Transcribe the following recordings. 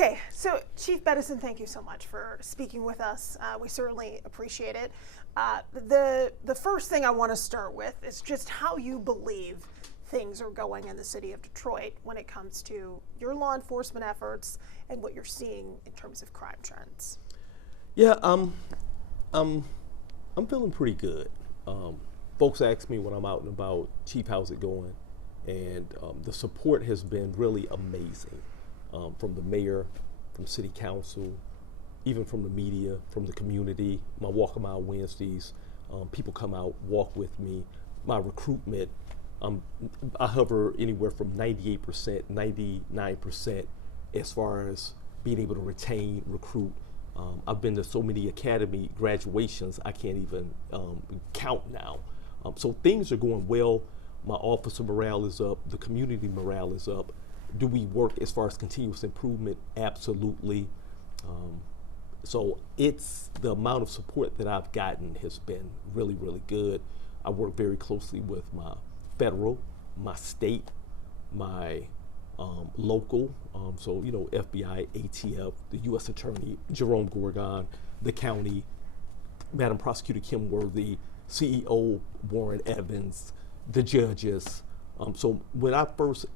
Okay, so Chief Bettison, thank you so much for speaking with us. We certainly appreciate it. The first thing I want to start with is just how you believe things are going in the city of Detroit when it comes to your law enforcement efforts and what you're seeing in terms of crime trends. Yeah, I'm feeling pretty good. Folks ask me when I'm out and about, Chief, how's it going? And the support has been really amazing. From the mayor, from city council, even from the media, from the community. My Walk a Mile Wednesdays, people come out, walk with me. My recruitment, I hover anywhere from 98%, 99% as far as being able to retain, recruit. I've been to so many academy graduations, I can't even count now. So things are going well. My officer morale is up, the community morale is up. Do we work as far as continuous improvement? Absolutely. So it's the amount of support that I've gotten has been really, really good. I work very closely with my federal, my state, my local, so FBI, ATF, the U.S. Attorney, Jerome Gorgon, the county, Madam Prosecutor Kim Worthy, CEO Warren Evans, the judges. So when I first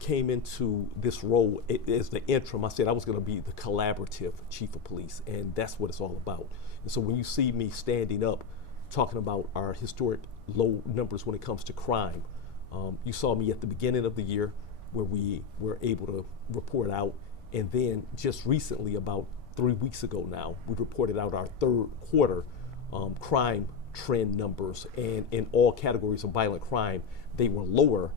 came into this role as the interim, I said I was going to be the collaborative chief of police, and that's what it's all about. And so when you see me standing up talking about our historic low numbers when it comes to crime, you saw me at the beginning of the year where we were able to report out, and then just recently, about 3 weeks ago now, we reported out our third quarter crime trend numbers, and in all categories of violent crime, they were lower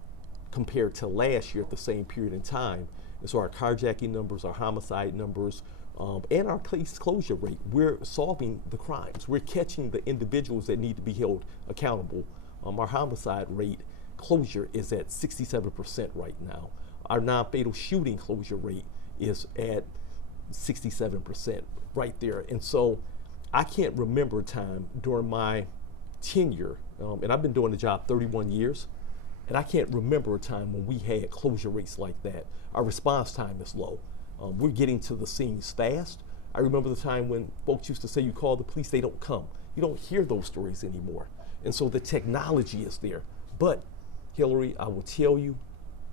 compared to last year at the same period in time. And so our carjacking numbers, our homicide numbers, and our case closure rate, we're solving the crimes. We're catching the individuals that need to be held accountable. Our homicide rate closure is at 67% right now. Our non-fatal shooting closure rate is at 67% right there. And so I can't remember a time during my tenure, and I've been doing the job 31 years, and I can't remember a time when we had closure rates like that. Our response time is low. We're getting to the scenes fast. I remember the time when folks used to say, you call the police, they don't come. You don't hear those stories anymore. And so the technology is there. But Hilary, I will tell you,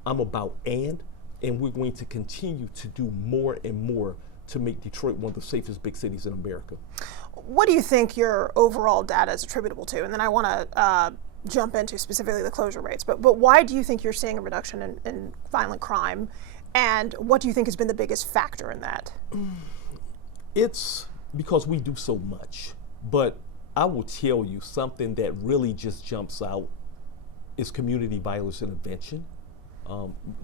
I'm about and we're going to continue to do more and more to make Detroit one of the safest big cities in America. What do you think your overall data is attributable to? And then I want to jump into specifically the closure rates, but why do you think you're seeing a reduction in violent crime, and what do you think has been the biggest factor in that? It's because we do so much, but I will tell you something that really just jumps out is community violence intervention.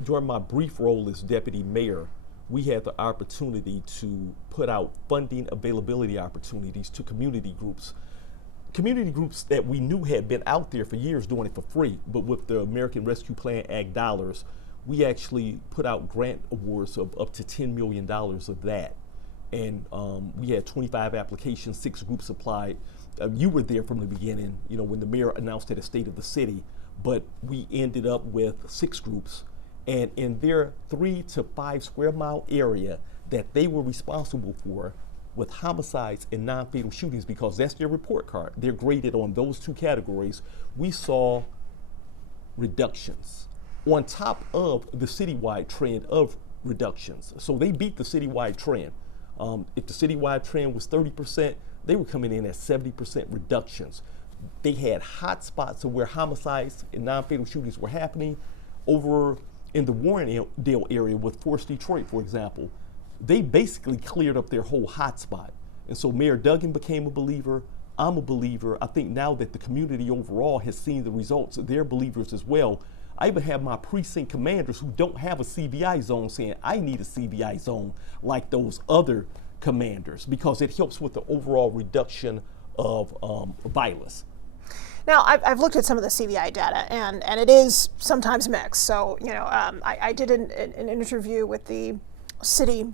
During my brief role as deputy mayor, we had the opportunity to put out funding availability opportunities to community groups that we knew had been out there for years doing it for free, but with the American Rescue Plan Act dollars, we actually put out grant awards of up to $10 million of that. And we had 25 applications, 6 groups applied. You were there from the beginning, when the mayor announced it as state of the city, but we ended up with 6 groups, and in their 3 to 5 square mile area that they were responsible for, with homicides and non-fatal shootings, because that's their report card, they're graded on those 2 categories, we saw reductions on top of the citywide trend of reductions. So they beat the citywide trend. If the citywide trend was 30%, they were coming in at 70% reductions. They had hot spots of where homicides and non-fatal shootings were happening. Over in the Warrendale area with Force Detroit, for example, they basically cleared up their whole hotspot. And so Mayor Duggan became a believer. I'm a believer. I think now that the community overall has seen the results, they're believers as well. I even have my precinct commanders who don't have a CBI zone saying, I need a CBI zone like those other commanders, because it helps with the overall reduction of violence. Now, I've looked at some of the CBI data, and it is sometimes mixed. So, I did an interview with the city,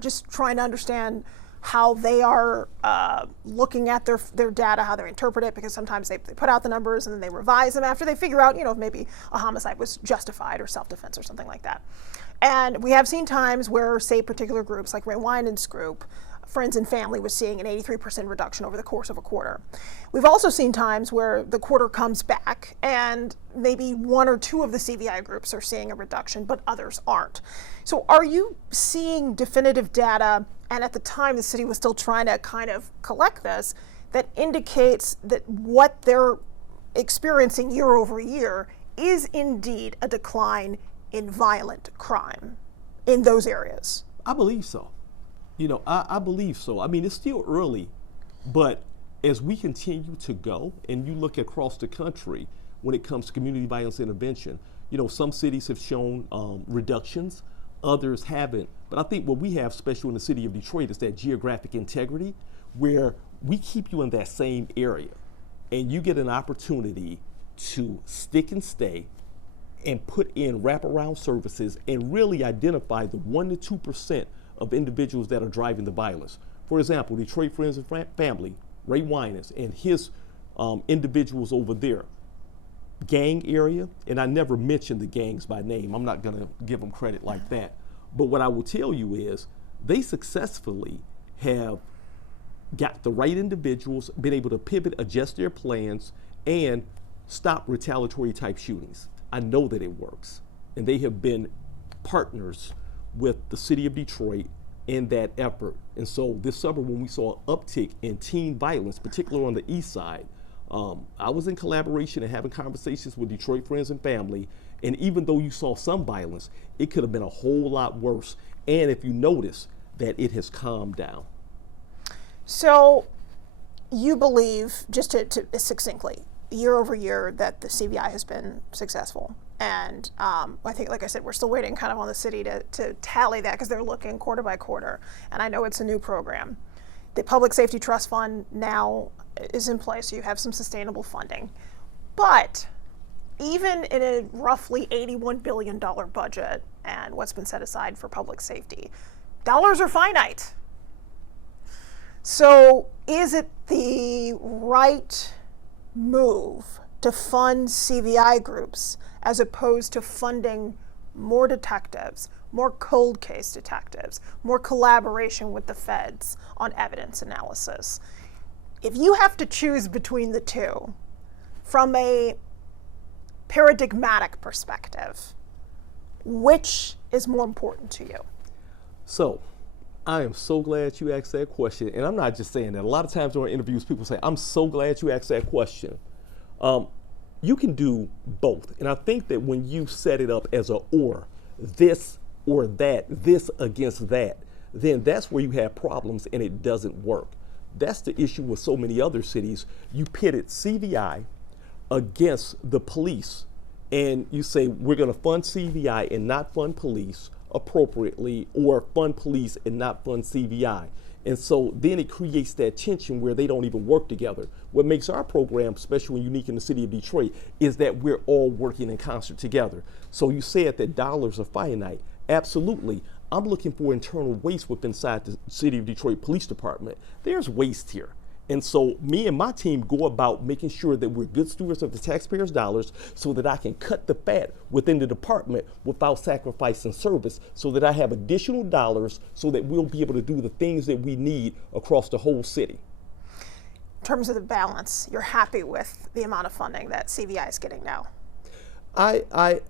just trying to understand how they are looking at their data, how they interpret it, because sometimes they put out the numbers and then they revise them after they figure out, if maybe a homicide was justified or self-defense or something like that. And we have seen times where, say, particular groups like Ray Winans' group, Friends and Family, was seeing an 83% reduction over the course of a quarter. We've also seen times where the quarter comes back and maybe one or two of the CVI groups are seeing a reduction, but others aren't. So are you seeing definitive data, and at the time the city was still trying to kind of collect this, that indicates that what they're experiencing year over year is indeed a decline in violent crime in those areas? I believe so. I believe so. I mean, it's still early, but as we continue to go and you look across the country when it comes to community violence intervention, some cities have shown reductions, others haven't. But I think what we have special in the city of Detroit is that geographic integrity, where we keep you in that same area and you get an opportunity to stick and stay and put in wraparound services and really identify the 1% to 2% of individuals that are driving the violence. For example, Detroit Friends and Family, Ray Winans and his individuals over there, gang area, and I never mention the gangs by name. I'm not gonna give them credit like that. But what I will tell you is they successfully have got the right individuals, been able to pivot, adjust their plans, and stop retaliatory type shootings. I know that it works. And they have been partners with the city of Detroit in that effort. And so this summer when we saw an uptick in teen violence, particularly on the east side, I was in collaboration and having conversations with Detroit Friends and Family. And even though you saw some violence, it could have been a whole lot worse. And if you notice that it has calmed down. So you believe, just to succinctly, year over year that the CVI has been successful. And I think, like I said, we're still waiting kind of on the city to tally that, because they're looking quarter by quarter. And I know it's a new program. The Public Safety Trust Fund now is in place, so you have some sustainable funding. But even in a roughly $81 billion budget and what's been set aside for public safety, dollars are finite. So is it the right move to fund CVI groups as opposed to funding more detectives, more cold case detectives, more collaboration with the feds on evidence analysis? If you have to choose between the two from a paradigmatic perspective, which is more important to you? So I am so glad you asked that question. And I'm not just saying that. A lot of times during interviews, people say, I'm so glad you asked that question. You can do both. And I think that when you set it up as a this or that, this against that, then that's where you have problems and it doesn't work. That's the issue with so many other cities. You pitted CVI against the police and you say, we're gonna fund CVI and not fund police appropriately, or fund police and not fund CVI. And so then it creates that tension where they don't even work together. What makes our program special and unique in the city of Detroit is that we're all working in concert together. So you said that dollars are finite. Absolutely. I'm looking for internal waste within inside the city of Detroit Police Department. There's waste here. And so me and my team go about making sure that we're good stewards of the taxpayers' dollars so that I can cut the fat within the department without sacrificing service, so that I have additional dollars so that we'll be able to do the things that we need across the whole city. In terms of the balance, you're happy with the amount of funding that CVI is getting now? I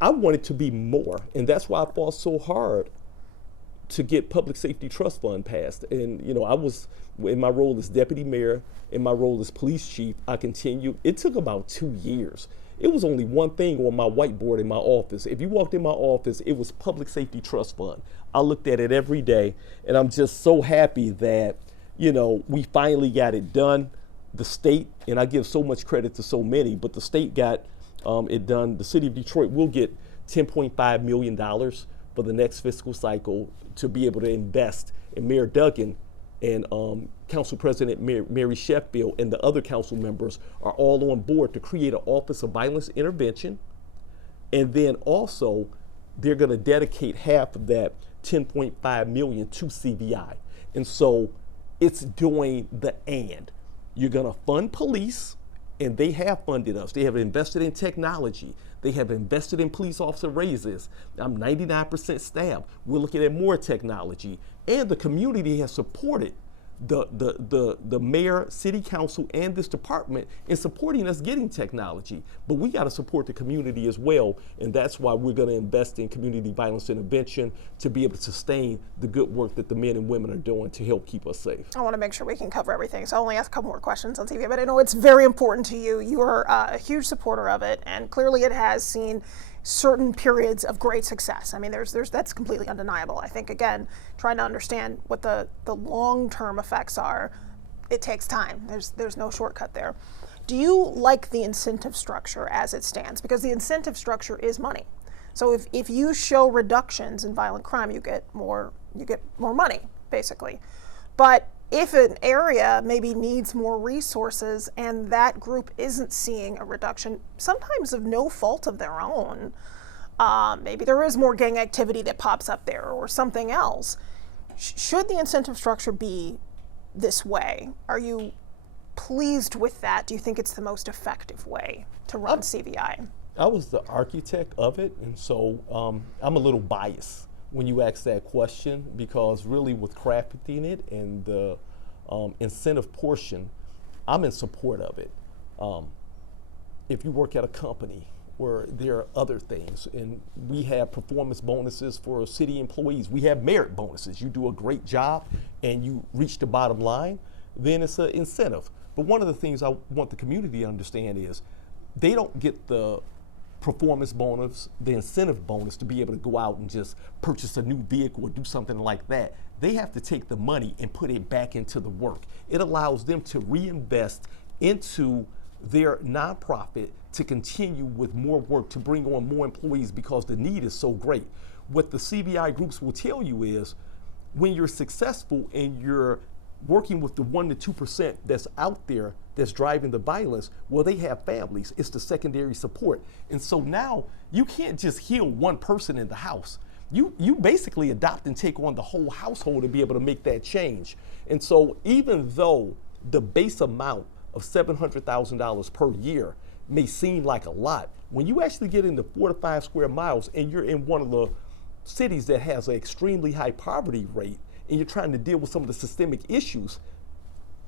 want it to be more, and that's why I fought so hard to get Public Safety Trust Fund passed. And I was in my role as deputy mayor, in my role as police chief, I continued. It took about 2 years. It was only one thing on my whiteboard in my office. If you walked in my office, it was Public Safety Trust Fund. I looked at it every day, and I'm just so happy that, we finally got it done. The state, and I give so much credit to so many, but the state got it done. The city of Detroit will get $10.5 million for the next fiscal cycle to be able to invest. And Mayor Duggan and Council President Mary Sheffield and the other council members are all on board to create an Office of Violence Intervention. And then also, they're gonna dedicate half of that $10.5 million to CVI. And so it's doing the and. You're gonna fund police, and they have funded us. They have invested in technology. They have invested in police officer raises. I'm 99% staff. We're looking at more technology. And the community has supported the mayor, city council, and this department in supporting us getting technology. But we got to support the community as well, and that's why we're going to invest in community violence intervention to be able to sustain the good work that the men and women are doing to help keep us safe. I want to make sure we can cover everything, so I'll only ask a couple more questions on TV, but I know it's very important to you. You are a huge supporter of it, and clearly it has seen certain periods of great success. I mean, that's completely undeniable. I think, again, trying to understand what the long-term effects are, it takes time. There's no shortcut there. Do you like the incentive structure as it stands? Because the incentive structure is money. So if you show reductions in violent crime, you get more money, basically. But if an area maybe needs more resources and that group isn't seeing a reduction, sometimes of no fault of their own, maybe there is more gang activity that pops up there or something else. Should the incentive structure be this way? Are you pleased with that? Do you think it's the most effective way to run CVI? I was the architect of it, and so I'm a little biased when you ask that question, because really with crafting it and the incentive portion, I'm in support of it. If you work at a company where there are other things, and we have performance bonuses for city employees, we have merit bonuses. You do a great job and you reach the bottom line, then it's an incentive. But one of the things I want the community to understand is they don't get the performance bonus, the incentive bonus to be able to go out and just purchase a new vehicle or do something like that. They have to take the money and put it back into the work. It allows them to reinvest into their nonprofit to continue with more work, to bring on more employees because the need is so great. What the CVI groups will tell you is when you're successful and you're working with the 1% to 2% that's out there that's driving the violence, well, they have families. It's the secondary support. And so now you can't just heal one person in the house. You basically adopt and take on the whole household to be able to make that change. And so even though the base amount of $700,000 per year may seem like a lot, when you actually get into 4 to 5 square miles and you're in one of the cities that has an extremely high poverty rate, and you're trying to deal with some of the systemic issues,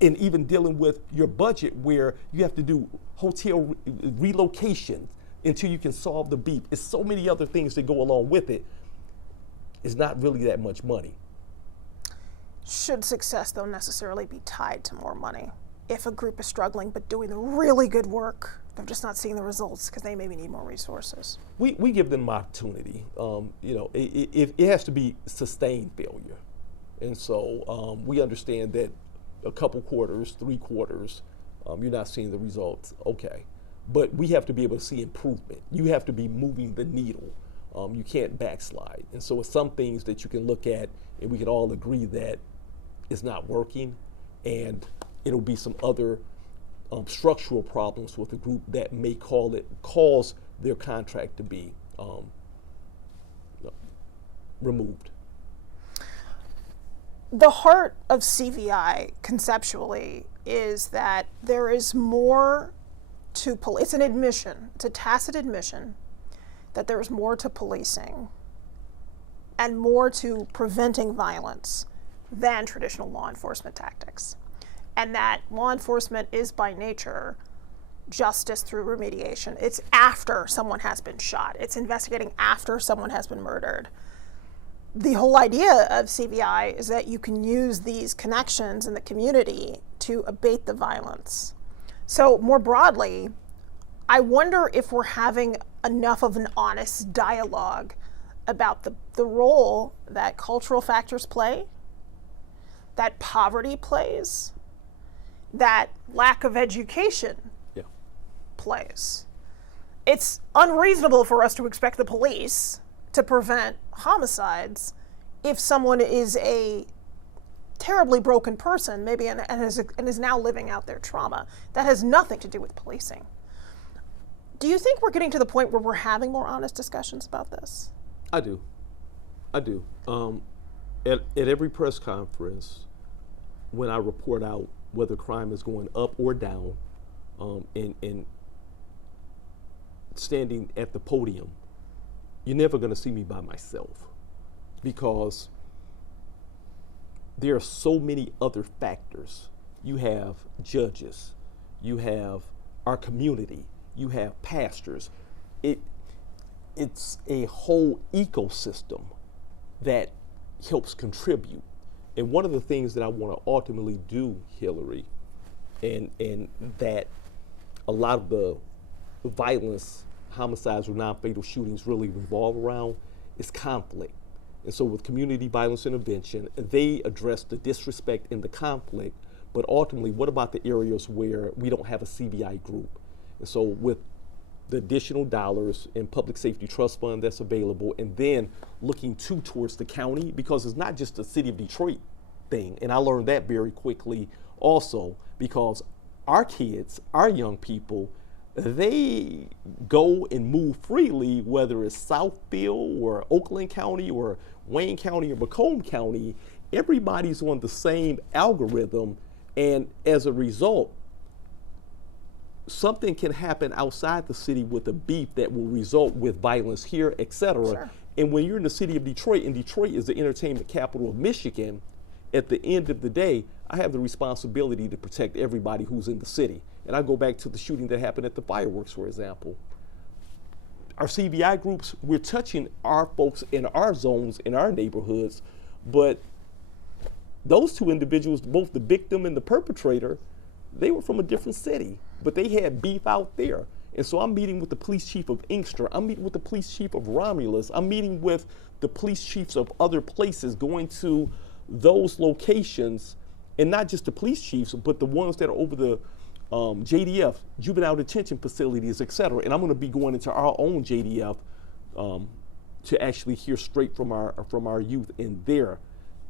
and even dealing with your budget where you have to do hotel relocation until you can solve the beef. It's so many other things that go along with it. It's not really that much money. Should success, though, necessarily be tied to more money? If a group is struggling but doing the really good work, they're just not seeing the results because they maybe need more resources. We give them opportunity. It has to be sustained failure. And so we understand that a couple quarters, 3 quarters, you're not seeing the results, okay. But we have to be able to see improvement. You have to be moving the needle. You can't backslide. And so it's some things that you can look at and we can all agree that it's not working, and it'll be some other structural problems with the group that may cause their contract to be removed. The heart of CVI conceptually is that there is more to police. It's an admission, it's a tacit admission that there's more to policing and more to preventing violence than traditional law enforcement tactics. And that law enforcement is by nature justice through remediation. It's after someone has been shot. It's investigating after someone has been murdered. The whole idea of CVI is that you can use these connections in the community to abate the violence. So more broadly, I wonder if we're having enough of an honest dialogue about the role that cultural factors play, that poverty plays, that lack of education plays. It's unreasonable for us to expect the police to prevent homicides if someone is a terribly broken person, maybe, and is now living out their trauma. That has nothing to do with policing. Do you think we're getting to the point where we're having more honest discussions about this? I do. At every press conference, when I report out whether crime is going up or down, and standing at the podium, you're never going to see me by myself, because there are so many other factors. You have judges, you have our community, you have pastors. It's a whole ecosystem that helps contribute. And one of the things that I want to ultimately do, Hilary, and that a lot of the violence, homicides, or non-fatal shootings really revolve around is conflict. And so with community violence intervention, they address the disrespect and the conflict, but ultimately, what about the areas where we don't have a CVI group? And so with the additional dollars in public safety trust fund that's available, and then looking towards the county, because it's not just the city of Detroit thing. And I learned that very quickly also, because our kids, our young people, they go and move freely, whether it's Southfield or Oakland County or Wayne County or Macomb County. Everybody's on the same algorithm, and as a result, something can happen outside the city with a beef that will result with violence here, etc. Sure. And when you're in the city of Detroit, and Detroit is the entertainment capital of Michigan, at the end of the day, I have the responsibility to protect everybody who's in the city. And I go back to the shooting that happened at the fireworks, for example. Our CVI groups, we're touching our folks in our zones, in our neighborhoods, but those two individuals, both the victim and the perpetrator, they were from a different city, but they had beef out there. And so I'm meeting with the police chief of Inkster, I'm meeting with the police chief of Romulus, I'm meeting with the police chiefs of other places, going to those locations, and not just the police chiefs, but the ones that are over the JDF, juvenile detention facilities, et cetera. And I'm gonna be going into our own JDF to actually hear straight from our youth in there,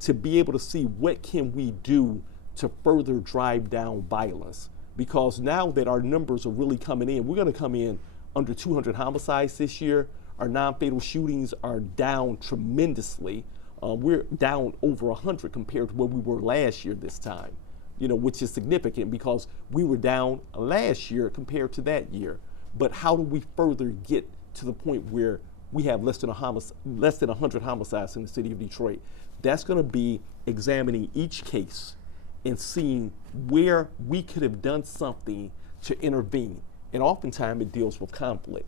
to be able to see what can we do to further drive down violence. Because now that our numbers are really coming in, we're gonna come in under 200 homicides this year. Our non-fatal shootings are down tremendously. We're down over 100 compared to where we were last year this time, which is significant because we were down last year compared to that year. But how do we further get to the point where we have less than 100 homicides in the city of Detroit? That's gonna be examining each case and seeing where we could have done something to intervene. And oftentimes it deals with conflict.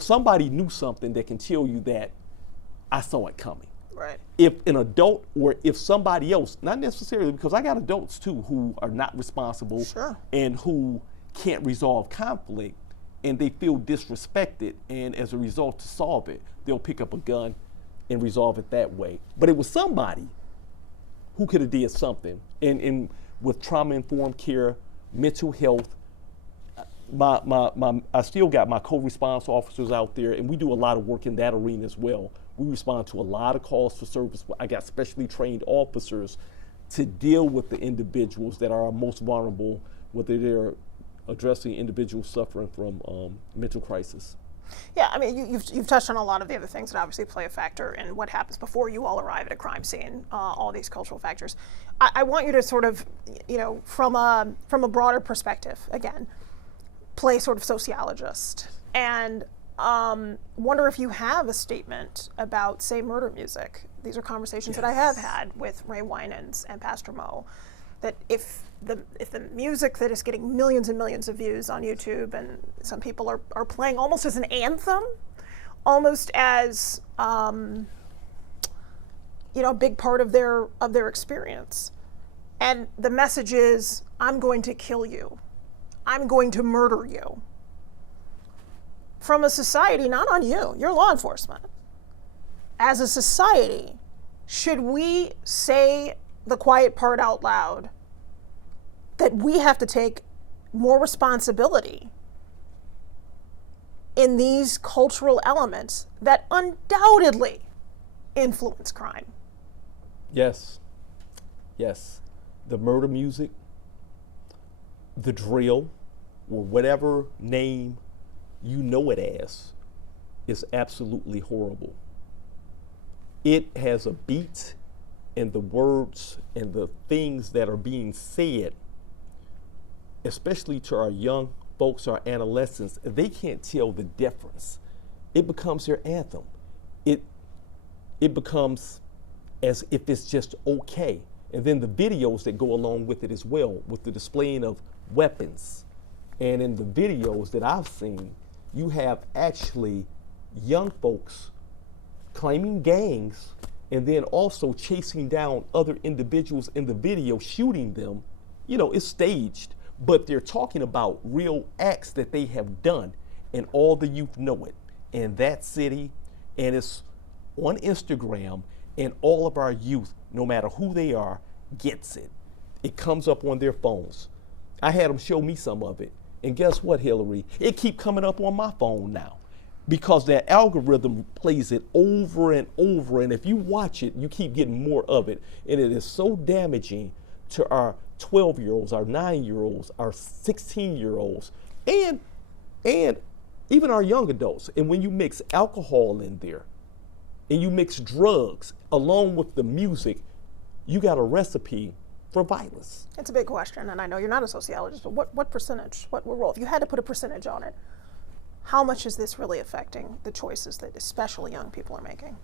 Somebody knew something that can tell you that I saw it coming. Right. If an adult, or if somebody else, not necessarily, because I got adults too who are not responsible. Sure. And who can't resolve conflict, and they feel disrespected, and as a result, to solve it, they'll pick up a gun and resolve it that way. But it was somebody who could have did something. And with trauma-informed care, mental health, I still got my co-response officers out there, and we do a lot of work in that arena as well. We respond to a lot of calls for service. I got specially trained officers to deal with the individuals that are most vulnerable, whether they're addressing individuals suffering from mental crisis. Yeah, I mean, you've touched on a lot of the other things that obviously play a factor in what happens before you all arrive at a crime scene, all these cultural factors. I want you to sort of, from a broader perspective, again, play sort of sociologist, and wonder if you have a statement about, say, murder music. These are conversations that I have had with Ray Winans and Pastor Mo, that if the music that is getting millions and millions of views on YouTube, and some people are playing almost as an anthem, almost as a big part of their experience, and the message is, I'm going to kill you, I'm going to murder you. From a society, not on you, you're law enforcement. As a society, should we say the quiet part out loud that we have to take more responsibility in these cultural elements that undoubtedly influence crime? Yes. The murder music, the drill, or whatever name you know it as, is absolutely horrible. It has a beat, and the words and the things that are being said, especially to our young folks, our adolescents, they can't tell the difference. It becomes their anthem. It becomes as if it's just okay. And then the videos that go along with it as well, with the displaying of weapons. And in the videos that I've seen, you have actually young folks claiming gangs and then also chasing down other individuals in the video, shooting them. You know, it's staged, but they're talking about real acts that they have done, and all the youth know it in that city, and it's on Instagram, and all of our youth, no matter who they are, gets it. It comes up on their phones. I had them show me some of it, and guess what, Hilary? It keep coming up on my phone now, because that algorithm plays it over and over, and if you watch it, you keep getting more of it, and it is so damaging to our 12-year-olds, our 9-year-olds, our 16-year-olds, and even our young adults. And when you mix alcohol in there, and you mix drugs along with the music, you got a recipe for violence. It's a big question, and I know you're not a sociologist, but what percentage, what role, if you had to put a percentage on it, how much is this really affecting the choices that especially young people are making?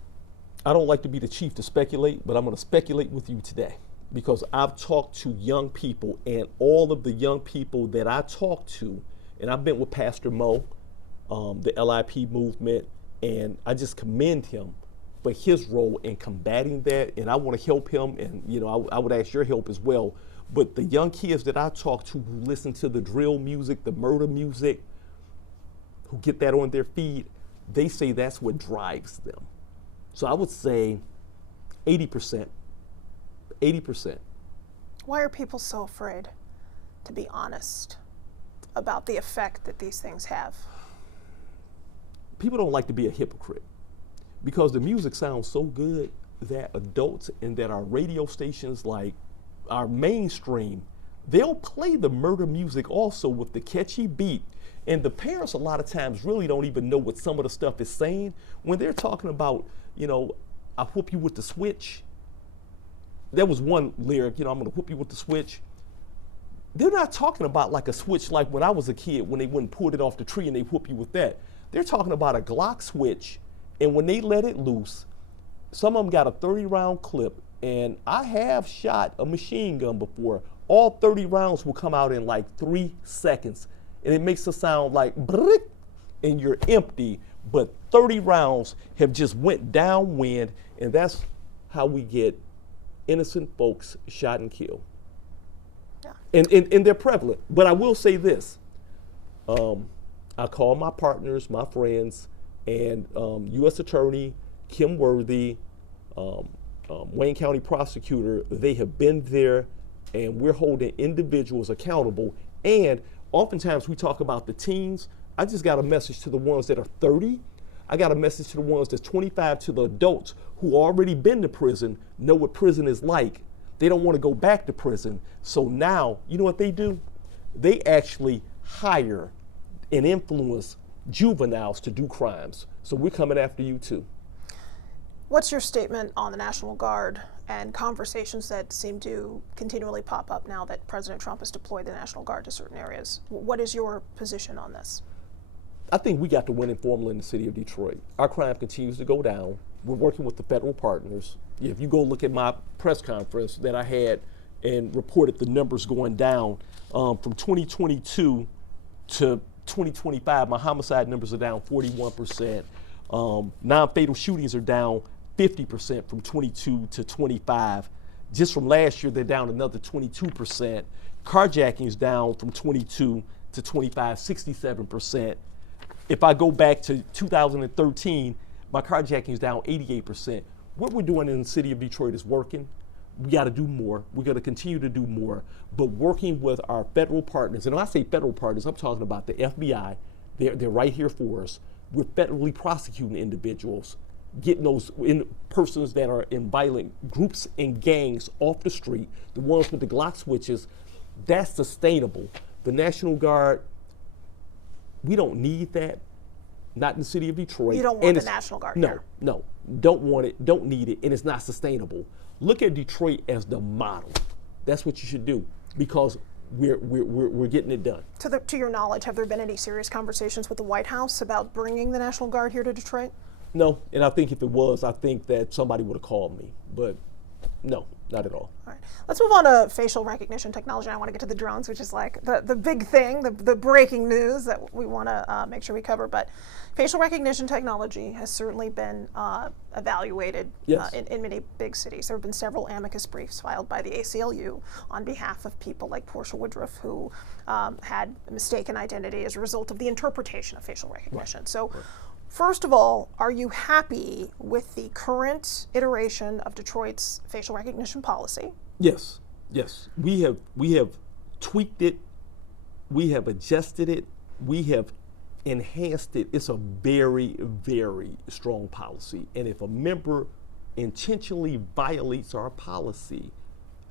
I don't like to be the chief to speculate, but I'm going to speculate with you today, because I've talked to young people, and all of the young people that I talk to, and I've been with Pastor Mo, the LIP movement, and I just commend him for his role in combating that, and I want to help him, and you know, I would ask your help as well. But the young kids that I talk to who listen to the drill music, the murder music, who get that on their feed, they say that's what drives them. So I would say 80%. 80%. Why are people so afraid to be honest about the effect that these things have? People don't like to be a hypocrite, because the music sounds so good that adults and that our radio stations, like our mainstream, they'll play the murder music also with the catchy beat. And the parents a lot of times really don't even know what some of the stuff is saying. When they're talking about, you know, I whoop you with the switch. There was one lyric, you know, I'm gonna whoop you with the switch. They're not talking about like a switch like when I was a kid, when they went and pulled it off the tree and they whoop you with that. They're talking about a Glock switch, and when they let it loose, some of them got a 30-round clip, and I have shot a machine gun before. All 30 rounds will come out in like 3 seconds, and it makes a sound like brick, and you're empty, but 30 rounds have just went downwind, and that's how we get innocent folks shot and killed. Yeah. And they're prevalent. But I will say this. I call my partners, my friends, and U.S. Attorney Kim Worthy, Wayne County Prosecutor. They have been there, and we're holding individuals accountable. And oftentimes we talk about the teens. I just got a message to the ones that are 30. I got a message to the ones that's 25, to the adults who already been to prison, know what prison is like. They don't want to go back to prison. So now, you know what they do? They actually hire and influence juveniles to do crimes. So we're coming after you too. What's your statement on the National Guard and conversations that seem to continually pop up now that President Trump has deployed the National Guard to certain areas? What is your position on this? I think we got the winning formula in the city of Detroit. Our crime continues to go down. We're working with the federal partners. If you go look at my press conference that I had and reported the numbers going down from 2022 to 2025, my homicide numbers are down 41%. Non-fatal shootings are down 50% from 22 to 25. Just from last year, they're down another 22%. Carjackings down from 22 to 25, 67%. If I go back to 2013, my carjacking is down 88%. What we're doing in the city of Detroit is working. We got to do more. We're going to continue to do more. But working with our federal partners, and when I say federal partners, I'm talking about the FBI. They're right here for us. We're federally prosecuting individuals, getting those persons that are in violent groups and gangs off the street, the ones with the Glock switches. That's sustainable. The National Guard, we don't need that. Not in the city of Detroit. You don't want the National Guard No, here. no, don't want it, don't need it, and it's not sustainable. look at Detroit as the model. That's what you should do, because we're getting it done. To your knowledge, have there been any serious conversations with the White House about bringing the National Guard here to Detroit? No, and I think if it was, I think that somebody would have called me, but no, not at all. All right, let's move on to facial recognition technology. I want to get to the drones, which is like the big thing, the breaking news that we want to make sure we cover. But facial recognition technology has certainly been evaluated Yes. in many big cities. There have been several amicus briefs filed by the ACLU on behalf of people like Portia Woodruff, who had a mistaken identity as a result of the interpretation of facial recognition. So. First of all, are you happy with the current iteration of Detroit's facial recognition policy? Yes, yes. We have tweaked it, we have adjusted it, we have enhanced it. It's a very, very strong policy. And if a member intentionally violates our policy,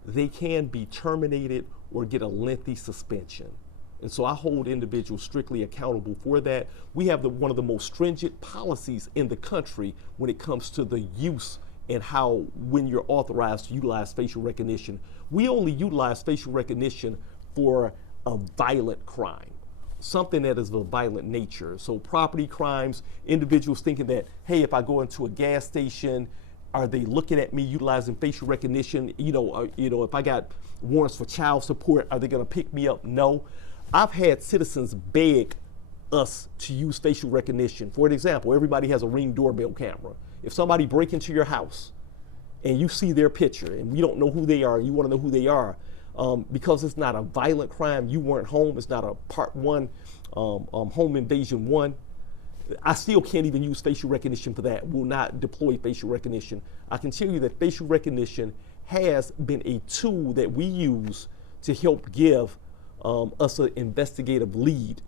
they can be terminated or get a lengthy suspension. And so I hold individuals strictly accountable for that. We have one of the most stringent policies in the country when it comes to the use and how, when you're authorized to utilize facial recognition. We only utilize facial recognition for a violent crime, something that is of a violent nature. So property crimes, individuals thinking that, hey, if I go into a gas station, are they looking at me utilizing facial recognition? If I got warrants for child support, are they gonna pick me up? No. I've had citizens beg us to use facial recognition. For example, everybody has a Ring doorbell camera. If somebody breaks into your house and you see their picture and you don't know who they are, and you want to know who they are, because it's not a violent crime, you weren't home, it's not a Part 1 home invasion 1, I still can't even use facial recognition for that. Will not deploy facial recognition. I can tell you that facial recognition has been a tool that we use to help give us an investigative lead,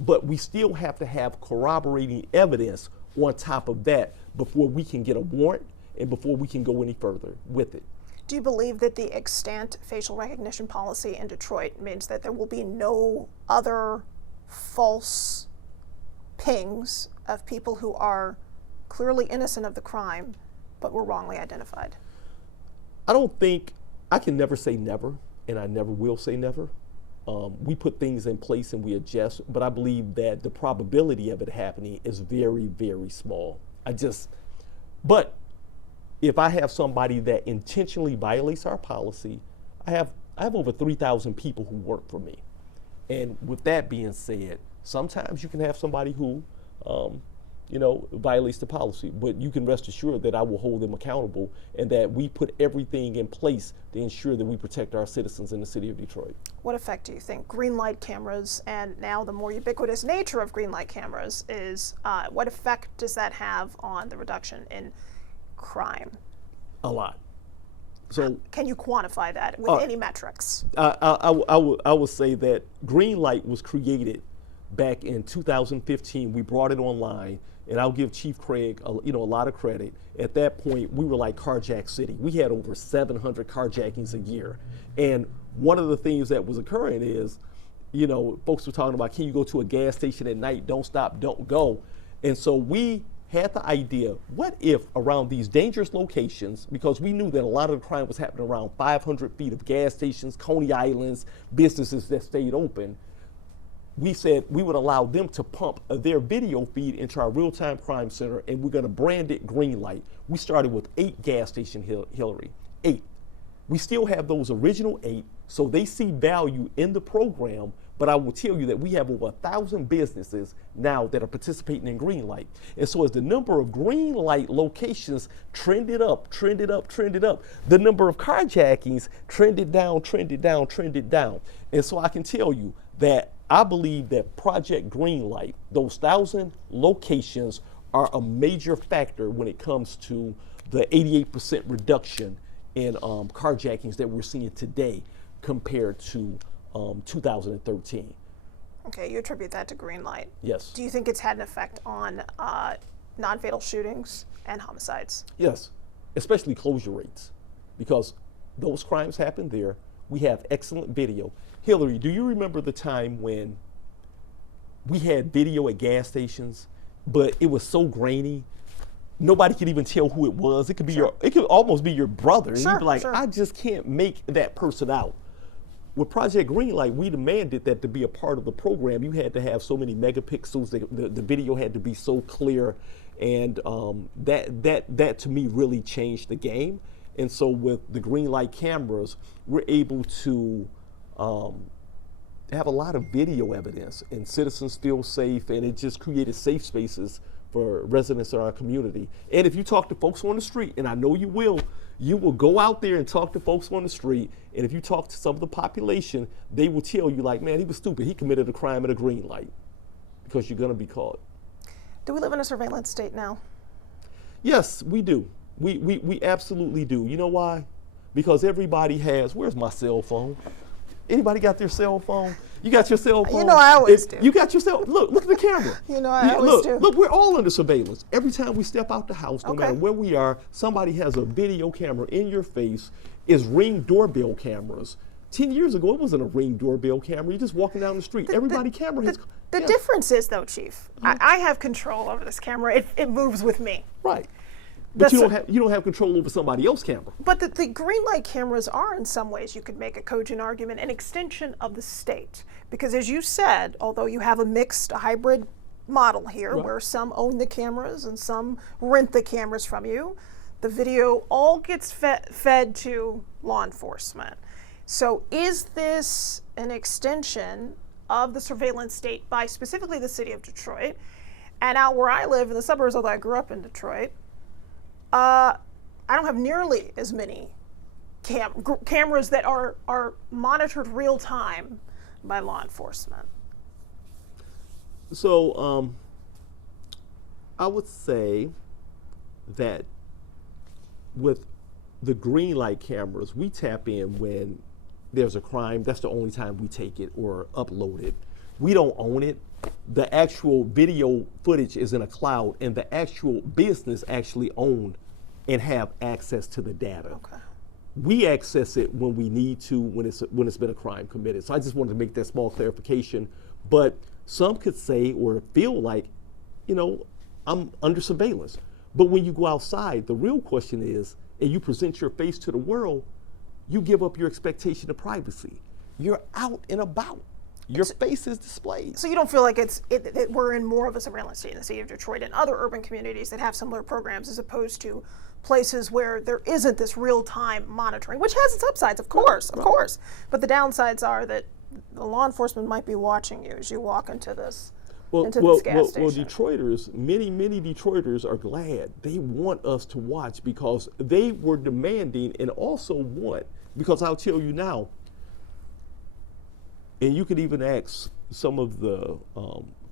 but we still have to have corroborating evidence on top of that before we can get a warrant and before we can go any further with it. Do you believe that the extant facial recognition policy in Detroit means that there will be no other false pings of people who are clearly innocent of the crime but were wrongly identified? I can never say never, and I never will say never. We put things in place and we adjust, but I believe that the probability of it happening is very, very small. But if I have somebody that intentionally violates our policy, I have over 3,000 people who work for me. And with that being said, sometimes you can have somebody who, violates the policy, but you can rest assured that I will hold them accountable and that we put everything in place to ensure that we protect our citizens in the city of Detroit. What effect do you think green light cameras, and now the more ubiquitous nature of green light cameras, is, what effect does that have on the reduction in crime? A lot. So can you quantify that with any metrics? I would say that green light was created back in 2015. We brought it online, and I'll give Chief Craig a lot of credit. At that point, we were like Carjack City. We had over 700 carjackings a year. And one of the things that was occurring is, folks were talking about, can you go to a gas station at night? Don't stop, don't go. And so we had the idea, what if around these dangerous locations, because we knew that a lot of the crime was happening around 500 feet of gas stations, Coney Islands, businesses that stayed open, we said we would allow them to pump their video feed into our real-time crime center, and we're going to brand it green light. We started with 8 gas stations, Hilary, 8. We still have those original 8, so they see value in the program, but I will tell you that we have over 1,000 businesses now that are participating in green light. And so as the number of green light locations trended up, the number of carjackings trended down. And so I can tell you that I believe that Project Greenlight, those 1,000 locations, are a major factor when it comes to the 88% reduction in carjackings that we're seeing today compared to 2013. Okay, you attribute that to green light. Yes. Do you think it's had an effect on non-fatal shootings and homicides? Yes, especially closure rates, because those crimes happen there. We have excellent video. Hilary, do you remember the time when we had video at gas stations, but it was so grainy nobody could even tell who it was. It could be it could almost be your brother. And you'd be like, sure. I just can't make that person out. With Project Greenlight, we demanded that to be a part of the program, you had to have so many megapixels, the video had to be so clear, and that to me really changed the game. And so with the Greenlight cameras, we're able to have a lot of video evidence, and citizens feel safe, and it just created safe spaces for residents in our community. And if you talk to folks on the street, and I know you will go out there and talk to folks on the street, and if you talk to some of the population, they will tell you like, man, he was stupid. He committed a crime at a green light, because you're gonna be caught. Do we live in a surveillance state now? Yes, we do. We absolutely do. You know why? Because everybody has, where's my cell phone? Anybody got their cell phone? You got your cell phone? You know I always do. You got your cell, look at the camera. You know I always do. Look, we're all under surveillance. Every time we step out the house, no matter where we are, somebody has a video camera in your face. It's Ring doorbell cameras. 10 years ago, it wasn't a Ring doorbell camera. You're just walking down the street. Camera has. The difference is though, Chief, I have control over this camera. It moves with me. Right. But you don't have control over somebody else's camera. But the green light cameras are, in some ways, you could make a cogent argument, an extension of the state. Because as you said, although you have a hybrid model here, where some own the cameras and some rent the cameras from you, the video all gets fed to law enforcement. So is this an extension of the surveillance state by specifically the city of Detroit? And out where I live in the suburbs, although I grew up in Detroit, I don't have nearly as many cameras that are monitored real time by law enforcement. So I would say that with the green light cameras, we tap in when there's a crime. That's the only time we take it or upload it. We don't own it. The actual video footage is in a cloud, and the actual business actually own and have access to the data. Okay. We access it when we need to, when it's been a crime committed. So I just wanted to make that small clarification. But some could say or feel like, I'm under surveillance. But when you go outside, the real question is, and you present your face to the world, you give up your expectation of privacy. You're out and about. Your face is displayed. So you don't feel like we're in more of a surveillance state in the city of Detroit and other urban communities that have similar programs, as opposed to places where there isn't this real-time monitoring, which has its upsides, of course. But the downsides are that the law enforcement might be watching you as you walk into this gas station. Well, Detroiters, many Detroiters are glad. They want us to watch because they were demanding and also want, because I'll tell you now, and you could even ask some of the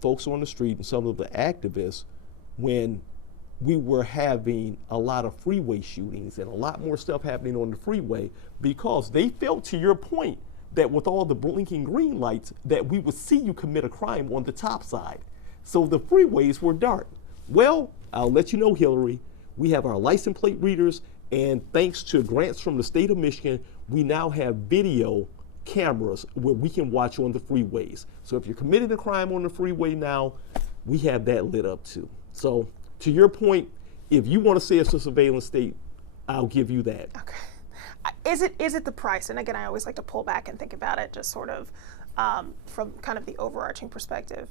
folks on the street and some of the activists, when we were having a lot of freeway shootings and a lot more stuff happening on the freeway, because they felt, to your point, that with all the blinking green lights, that we would see you commit a crime on the top side. So the freeways were dark. Well, I'll let you know, Hilary, we have our license plate readers, and thanks to grants from the state of Michigan, we now have video cameras where we can watch on the freeways. So if you're committing a crime on the freeway now, we have that lit up too. So to your point, if you want to say it's a surveillance state, I'll give you that. Okay. Is it the price? And again, I always like to pull back and think about it just sort of from kind of the overarching perspective.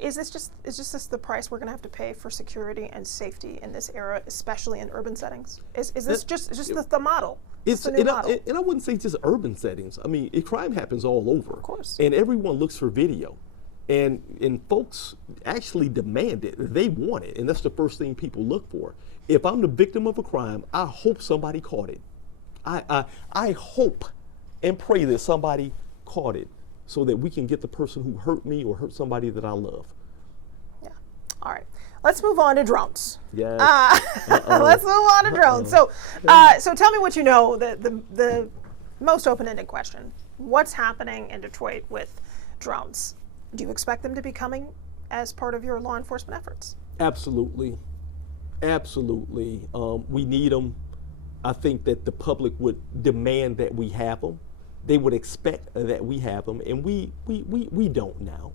Is this just the price we're going to have to pay for security and safety in this era, especially in urban settings? Is this just the model? It's the new model. And I wouldn't say just urban settings. I mean, crime happens all over. Of course. And everyone looks for video. And folks actually demand it. They want it. And that's the first thing people look for. If I'm the victim of a crime, I hope somebody caught it. I hope and pray that somebody caught it, so that we can get the person who hurt me or hurt somebody that I love. Yeah. All right. Let's move on to drones. Yes. Let's move on to drones. So tell me what you know. The most open-ended question: what's happening in Detroit with drones? Do you expect them to be coming as part of your law enforcement efforts? Absolutely. We need them. I think that the public would demand that we have them. They would expect that we have them, and we don't now.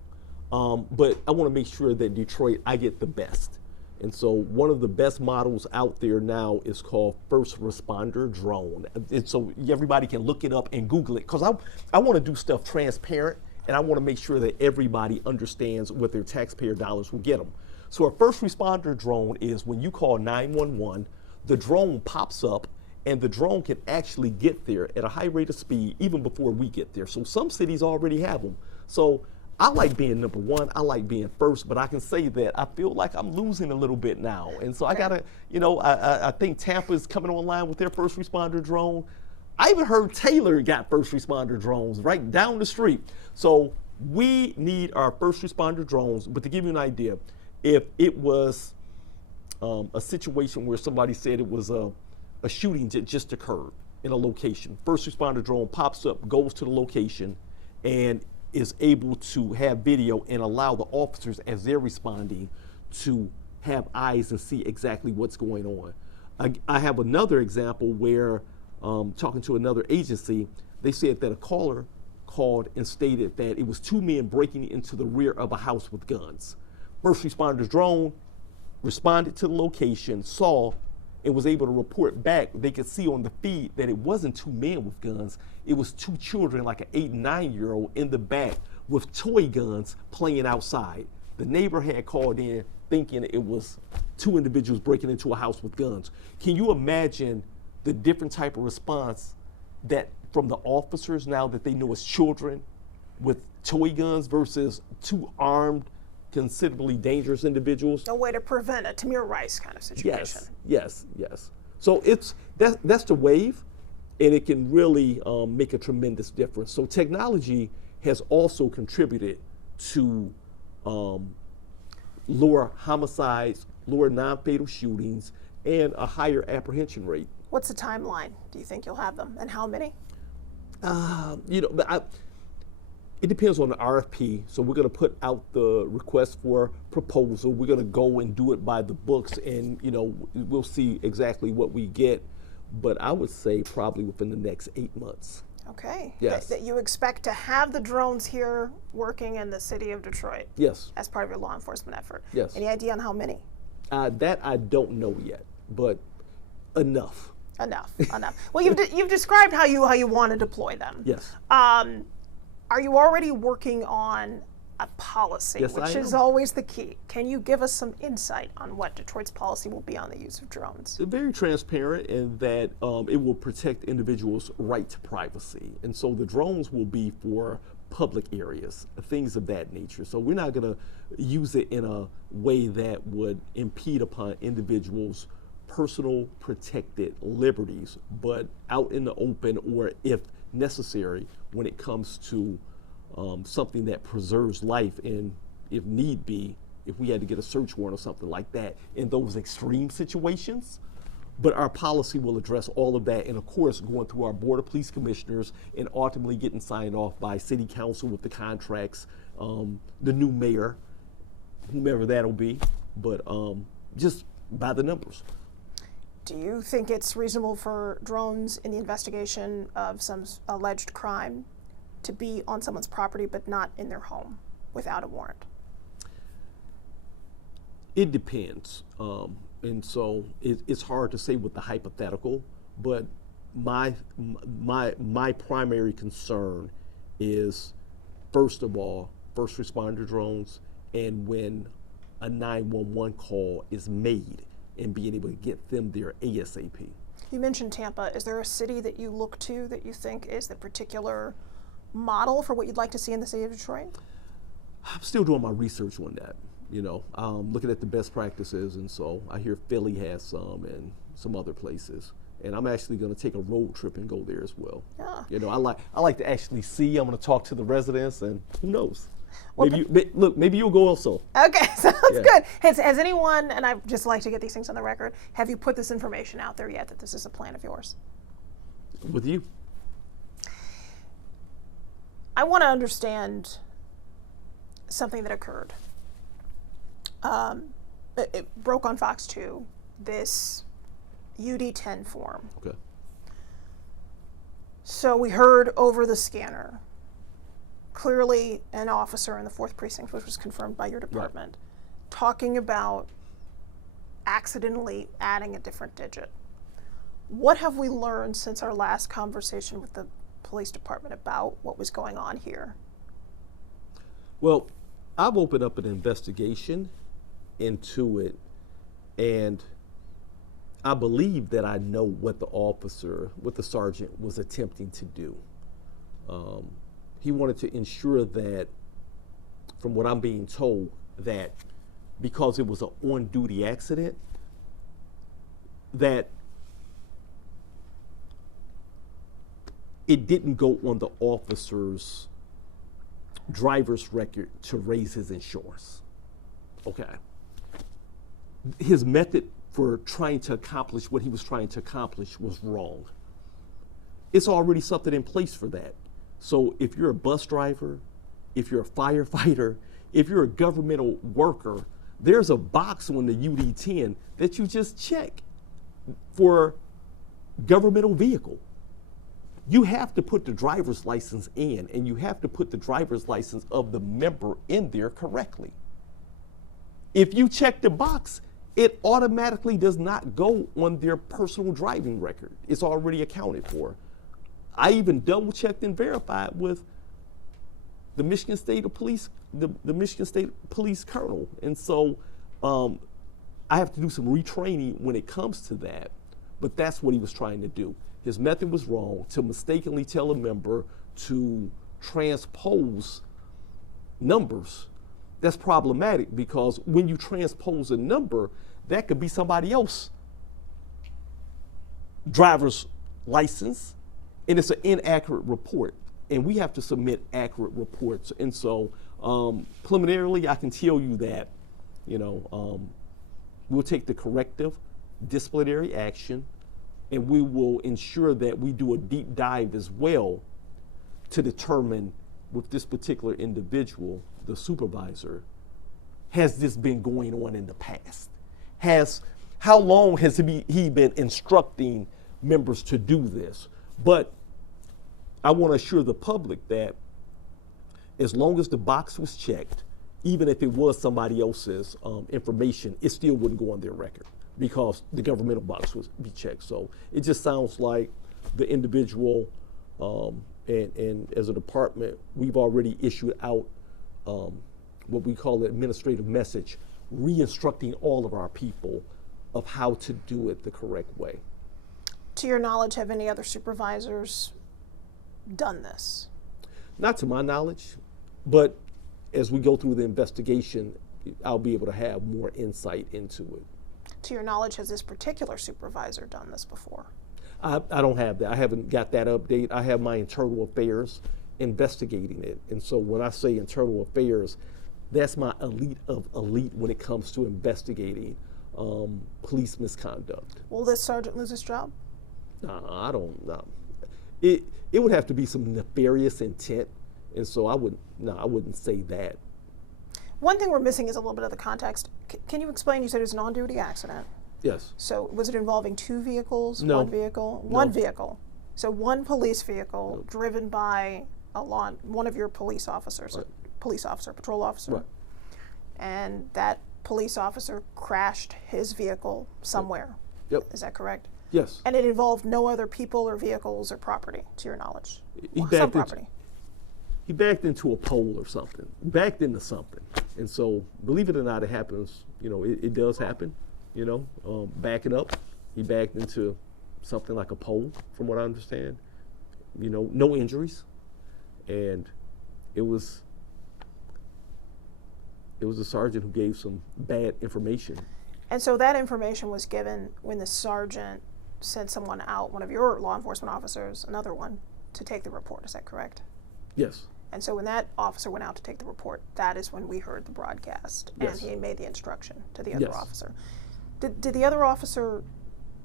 But I want to make sure that Detroit, I get the best. And so one of the best models out there now is called First Responder Drone. And so everybody can look it up and Google it, because I want to do stuff transparent, and I want to make sure that everybody understands what their taxpayer dollars will get them. So a first responder drone is when you call 911, the drone pops up, and the drone can actually get there at a high rate of speed even before we get there. So some cities already have them. So I like being number one, I like being first, but I can say that I feel like I'm losing a little bit now. And so I gotta, I think Tampa's coming online with their first responder drone. I even heard Taylor got first responder drones right down the street. So we need our first responder drones, but to give you an idea, if it was a situation where somebody said it was a shooting that just occurred in a location, first responder drone pops up, goes to the location, and is able to have video and allow the officers, as they're responding, to have eyes and see exactly what's going on. I have another example where, talking to another agency, they said that a caller called and stated that it was two men breaking into the rear of a house with guns. First responders drone responded to the location, saw, and was able to report back. They could see on the feed that it wasn't two men with guns. It was two children, like an 8 and 9-year-old, in the back with toy guns playing outside. The neighbor had called in thinking it was two individuals breaking into a house with guns. Can you imagine the different type of response that from the officers now that they know it's children with toy guns versus two armed, considerably dangerous individuals? A way to prevent a Tamir Rice kind of situation. Yes. So that's the wave, and it can really make a tremendous difference. So technology has also contributed to lower homicides, lower non-fatal shootings, and a higher apprehension rate. What's the timeline? Do you think you'll have them, and how many? It depends on the RFP. So we're going to put out the request for proposal. We're going to go and do it by the books, and we'll see exactly what we get. But I would say probably within the next 8 months. Okay. Yes. That you expect to have the drones here working in the city of Detroit. Yes. As part of your law enforcement effort. Yes. Any idea on how many? That I don't know yet, but enough. Enough. Well, you've described how you want to deploy them. Yes. Are you already working on a policy, Yes, which is always the key? Can you give us some insight on what Detroit's policy will be on the use of drones? They're very transparent in that it will protect individuals' right to privacy. And so the drones will be for public areas, things of that nature. So we're not going to use it in a way that would impede upon individuals' personal protected liberties, but out in the open, or if necessary, when it comes to something that preserves life, and if need be, if we had to get a search warrant or something like that in those extreme situations. But our policy will address all of that, and of course going through our Board of Police Commissioners and ultimately getting signed off by City Council with the contracts, the new mayor, whomever that'll be, but just by the numbers. Do you think it's reasonable for drones in the investigation of some alleged crime to be on someone's property but not in their home without a warrant? It depends. And so it's hard to say with the hypothetical, but my primary concern is, first of all, first responder drones, and when a 911 call is made, and being able to get them there ASAP. You mentioned Tampa. Is there a city that you look to that you think is the particular model for what you'd like to see in the city of Detroit? I'm still doing my research on that. Looking at the best practices, and so I hear Philly has some and some other places. And I'm actually going to take a road trip and go there as well. Yeah. I like to actually see. I'm going to talk to the residents, and who knows? Well, Maybe you'll go also. Okay, sounds good. Has anyone, and I just like to get these things on the record, have you put this information out there yet that this is a plan of yours? With you. I want to understand something that occurred. It broke on Fox 2, this UD10 form. Okay. So we heard over the scanner, clearly an officer in the 4th Precinct, which was confirmed by your department, talking about accidentally adding a different digit. What have we learned since our last conversation with the police department about what was going on here? Well, I've opened up an investigation into it, and I believe that I know what the sergeant was attempting to do. He wanted to ensure that, from what I'm being told, that because it was an on-duty accident, that it didn't go on the officer's driver's record to raise his insurance. Okay. His method for trying to accomplish what he was trying to accomplish was wrong. It's already something in place for that. So if you're a bus driver, if you're a firefighter, if you're a governmental worker, there's a box on the UD-10 that you just check for governmental vehicle. You have to put the driver's license in, and you have to put the driver's license of the member in there correctly. If you check the box, it automatically does not go on their personal driving record. It's already accounted for. I even double checked and verified with the Michigan State Police, the Michigan State Police Colonel. And so I have to do some retraining when it comes to that, but that's what he was trying to do. His method was wrong. To mistakenly tell a member to transpose numbers, that's problematic, because when you transpose a number, that could be somebody else's driver's license, and it's an inaccurate report. And we have to submit accurate reports. And so preliminarily, I can tell you that, we'll take the corrective disciplinary action, and we will ensure that we do a deep dive as well to determine, with this particular individual, the supervisor, has this been going on in the past? How long has he been instructing members to do this? But I want to assure the public that as long as the box was checked, even if it was somebody else's information, it still wouldn't go on their record, because the governmental box would be checked. So it just sounds like the individual, and as a department, we've already issued out what we call an administrative message, re-instructing all of our people of how to do it the correct way. To your knowledge, have any other supervisors done this? Not to my knowledge, but as we go through the investigation, I'll be able to have more insight into it. To your knowledge, has this particular supervisor done this before? I don't have that. I haven't got that update. I have my internal affairs investigating it. And so when I say internal affairs, that's my elite of elite when it comes to investigating police misconduct. Will this sergeant lose his job? I don't know. It would have to be some nefarious intent, and so I wouldn't say that. One thing we're missing is a little bit of the context. Can you explain? You said it was an on-duty accident. Yes. So was it involving two vehicles? No. One vehicle? No. One vehicle. So one police vehicle driven by one of your police officers, Right. patrol officer. Right. And that police officer crashed his vehicle somewhere. Yep. Is that correct? Yes. And it involved no other people or vehicles or property, to your knowledge? He Some property. He backed into a pole or something, backed into something. And so, believe it or not, it happens, it does happen, backing up. He backed into something like a pole, from what I understand, no injuries. And it was a sergeant who gave some bad information. And so that information was given when the sergeant sent someone out, one of your law enforcement officers, another one, to take the report. Is that correct? Yes. And so when that officer went out to take the report, that is when we heard the broadcast, Yes. and he made the instruction to the other Yes. officer. Did the other officer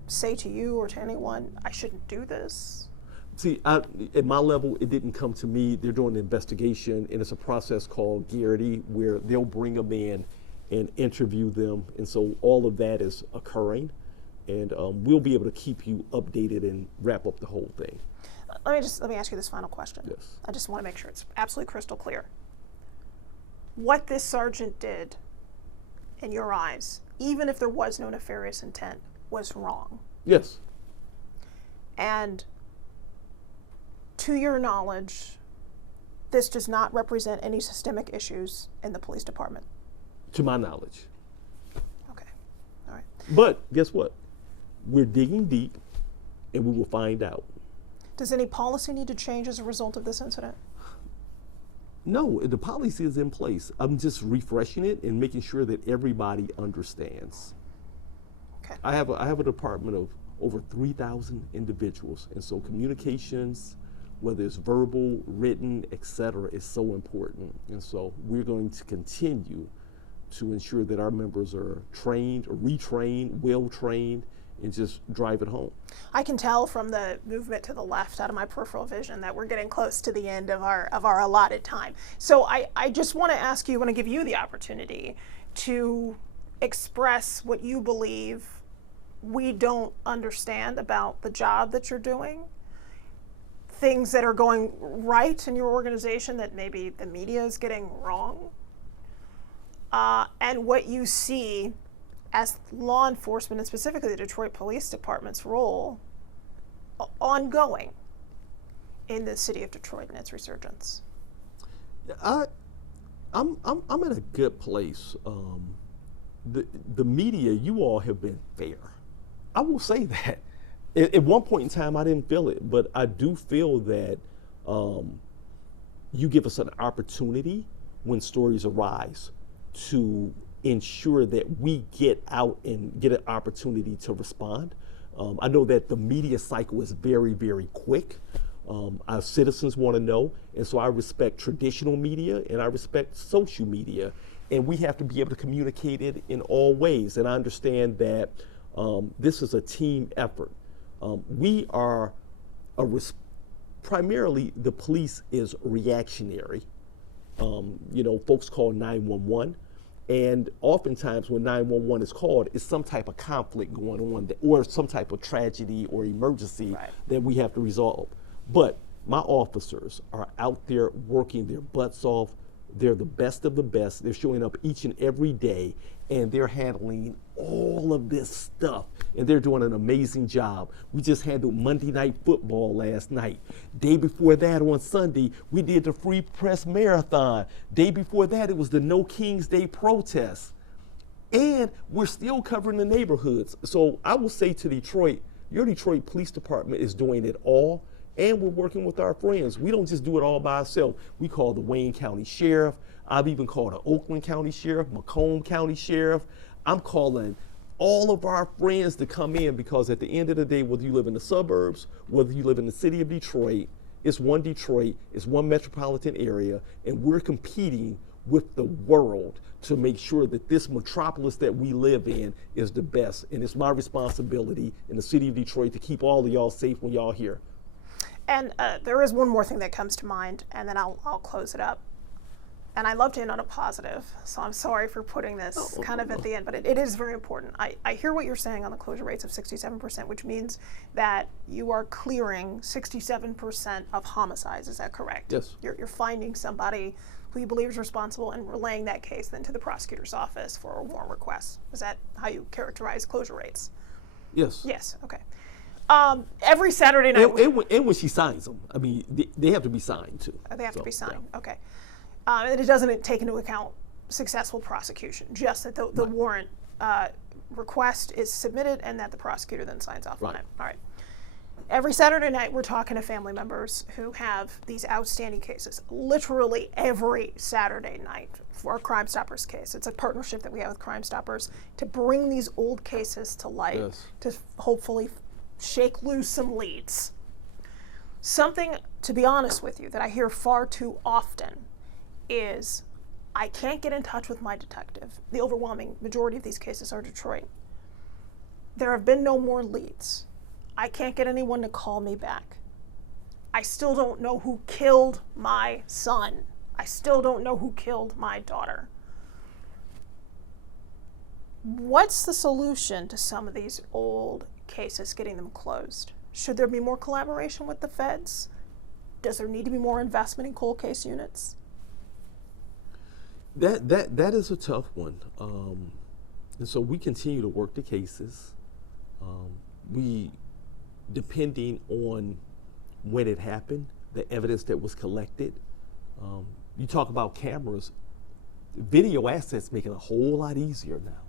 say to you or to anyone, I shouldn't do this? See, at my level, it didn't come to me. They're doing an investigation, and it's a process called Garrity, where they'll bring them in and interview them. And so all of that is occurring, and we'll be able to keep you updated and wrap up the whole thing. Let me ask you this final question. Yes. I just want to make sure it's absolutely crystal clear. What this sergeant did in your eyes, even if there was no nefarious intent, was wrong. Yes. And to your knowledge, this does not represent any systemic issues in the police department. To my knowledge. Okay. All right. But guess what? We're digging deep, and we will find out. Does any policy need to change as a result of this incident? No, the policy is in place. I'm just refreshing it and making sure that everybody understands. Okay. I have a department of over 3,000 individuals, and so communications, whether it's verbal, written, etc., is so important. And so we're going to continue to ensure that our members are trained, retrained, well-trained, and just drive it home. I can tell from the movement to the left out of my peripheral vision that we're getting close to the end of our allotted time. So I just want to ask you, I want to give you the opportunity to express what you believe we don't understand about the job that you're doing, things that are going right in your organization that maybe the media is getting wrong, and what you see as law enforcement, and specifically the Detroit Police Department's role ongoing in the city of Detroit and its resurgence. I'm in a good place. The media, you all have been fair. I will say that. At one point in time, I didn't feel it, but I do feel that you give us an opportunity when stories arise to ensure that we get out and get an opportunity to respond. I know that the media cycle is very, very quick. Our citizens want to know, and so I respect traditional media and I respect social media, and we have to be able to communicate it in all ways. And I understand that this is a team effort. We are primarily the police is reactionary. Folks call 911. And oftentimes when 911 is called, it's some type of conflict going on or some type of tragedy or emergency that we have to resolve. But my officers are out there working their butts off. They're the best of the best. They're showing up each and every day, and they're handling all of this stuff, and they're doing an amazing job. We just handled Monday Night Football last night. Day before that, on Sunday, we did the Free Press Marathon. Day before that, it was the No King's Day protest. And we're still covering the neighborhoods. So I will say to Detroit, your Detroit Police Department is doing it all, and we're working with our friends. We don't just do it all by ourselves. We call the Wayne County Sheriff. I've even called the Oakland County Sheriff, Macomb County Sheriff. I'm calling all of our friends to come in, because at the end of the day, whether you live in the suburbs, whether you live in the city of Detroit, it's one Detroit, it's one metropolitan area, and we're competing with the world to make sure that this metropolis that we live in is the best. And it's my responsibility in the city of Detroit to keep all of y'all safe when y'all here. And there is one more thing that comes to mind, and then I'll close it up. And I love to end on a positive, so I'm sorry for putting this at the end, but it is very important. I hear what you're saying on the closure rates of 67%, which means that you are clearing 67% of homicides. Is that correct? Yes. You're finding somebody who you believe is responsible and relaying that case then to the prosecutor's office for a warrant request. Is that how you characterize closure rates? Yes. Yes, okay. Every Saturday night. And when she signs them, I mean, they have to be signed too. They have to be signed, okay. And it doesn't take into account successful prosecution, just that the warrant request is submitted and that the prosecutor then signs off on it. All right. Every Saturday night, we're talking to family members who have these outstanding cases, literally every Saturday night for our Crime Stoppers case. It's a partnership that we have with Crime Stoppers to bring these old cases to light, to hopefully shake loose some leads. Something, to be honest with you, that I hear far too often is, I can't get in touch with my detective. The overwhelming majority of these cases are Detroit. There have been no more leads. I can't get anyone to call me back. I still don't know who killed my son. I still don't know who killed my daughter. What's the solution to some of these old cases, getting them closed? Should there be more collaboration with the feds? Does there need to be more investment in cold case units? That is a tough one. And so we continue to work the cases. Depending on when it happened, the evidence that was collected. You talk about cameras, video assets make it a whole lot easier now.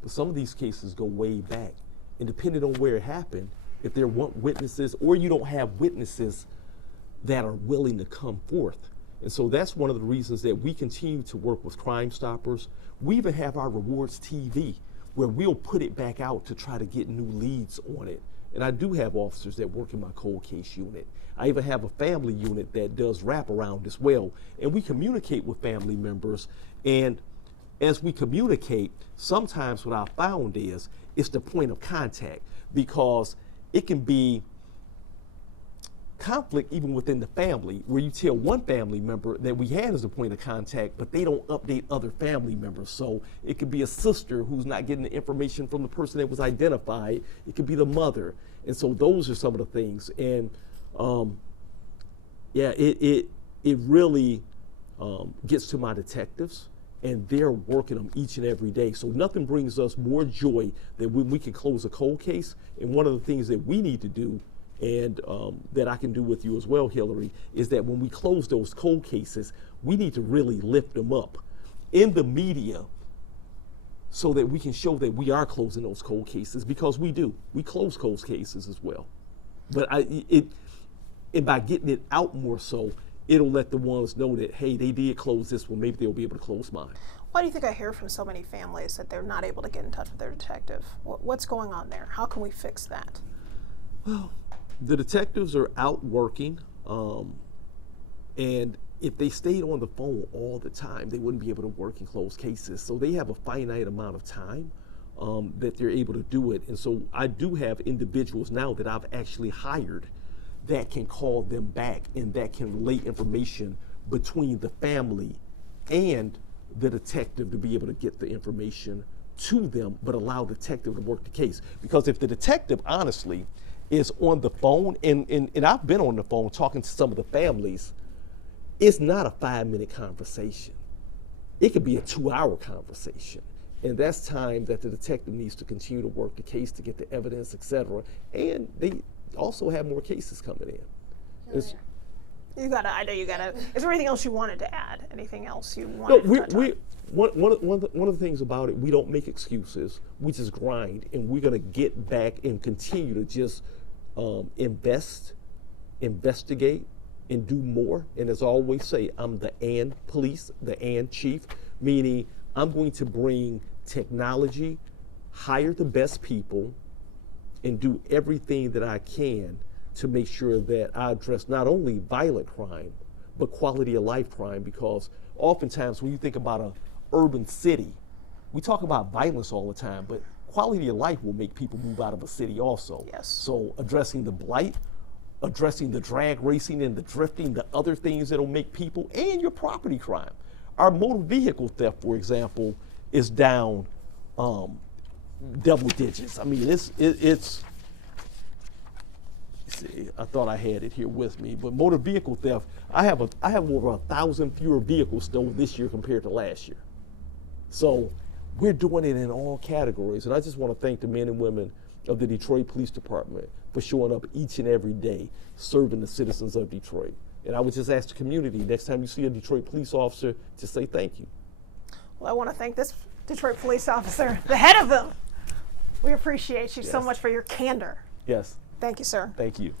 But some of these cases go way back. And depending on where it happened, if there weren't witnesses or you don't have witnesses that are willing to come forth. And so that's one of the reasons that we continue to work with Crime Stoppers. We even have our Rewards TV where we'll put it back out to try to get new leads on it. And I do have officers that work in my cold case unit. I even have a family unit that does wraparound as well. And we communicate with family members. And as we communicate, sometimes what I found is it's the point of contact, because it can be conflict even within the family, where you tell one family member that we had as a point of contact, but they don't update other family members. So it could be a sister who's not getting the information from the person that was identified. It could be the mother. And so those are some of the things. And it really gets to my detectives, and they're working them each and every day. So nothing brings us more joy than when we can close a cold case. And one of the things that we need to do, and that I can do with you as well, Hilary, is that when we close those cold cases, we need to really lift them up in the media so that we can show that we are closing those cold cases, because we do. We close cold cases as well. But and by getting it out more so, it'll let the ones know that, hey, they did close this one, maybe they'll be able to close mine. Why do you think I hear from so many families that they're not able to get in touch with their detective? What's going on there? How can we fix that? Well, the detectives are out working, and if they stayed on the phone all the time, they wouldn't be able to work and close cases. So they have a finite amount of time that they're able to do it. And so I do have individuals now that I've actually hired that can call them back and that can relay information between the family and the detective to be able to get the information to them, but allow the detective to work the case. Because if the detective, honestly, is on the phone, and I've been on the phone talking to some of the families, it's not a 5-minute conversation. It could be a 2-hour conversation. And that's time that the detective needs to continue to work the case to get the evidence, et cetera. And they also have more cases coming in. I know you gotta. Is there anything else you wanted to add? Anything else you wanted to touch on? One of the things about it, we don't make excuses. We just grind, and we're gonna get back and continue to just investigate, and do more. And as I always say, I'm the and police, the and chief, meaning I'm going to bring technology, hire the best people, and do everything that I can to make sure that I address not only violent crime, but quality of life crime. Because oftentimes when you think about an urban city, we talk about violence all the time, but quality of life will make people move out of a city also. Yes. So addressing the blight, addressing the drag racing and the drifting, the other things that'll make people, and your property crime. Our motor vehicle theft, for example, is down double digits. I mean, it's see, I thought I had it here with me, but motor vehicle theft, I have over 1,000 fewer vehicles stolen this year compared to last year. So we're doing it in all categories. And I just want to thank the men and women of the Detroit Police Department for showing up each and every day, serving the citizens of Detroit. And I would just ask the community, next time you see a Detroit police officer, just say thank you. Well, I want to thank this Detroit police officer, the head of them. We appreciate you so much for your candor. Yes. Thank you, sir. Thank you.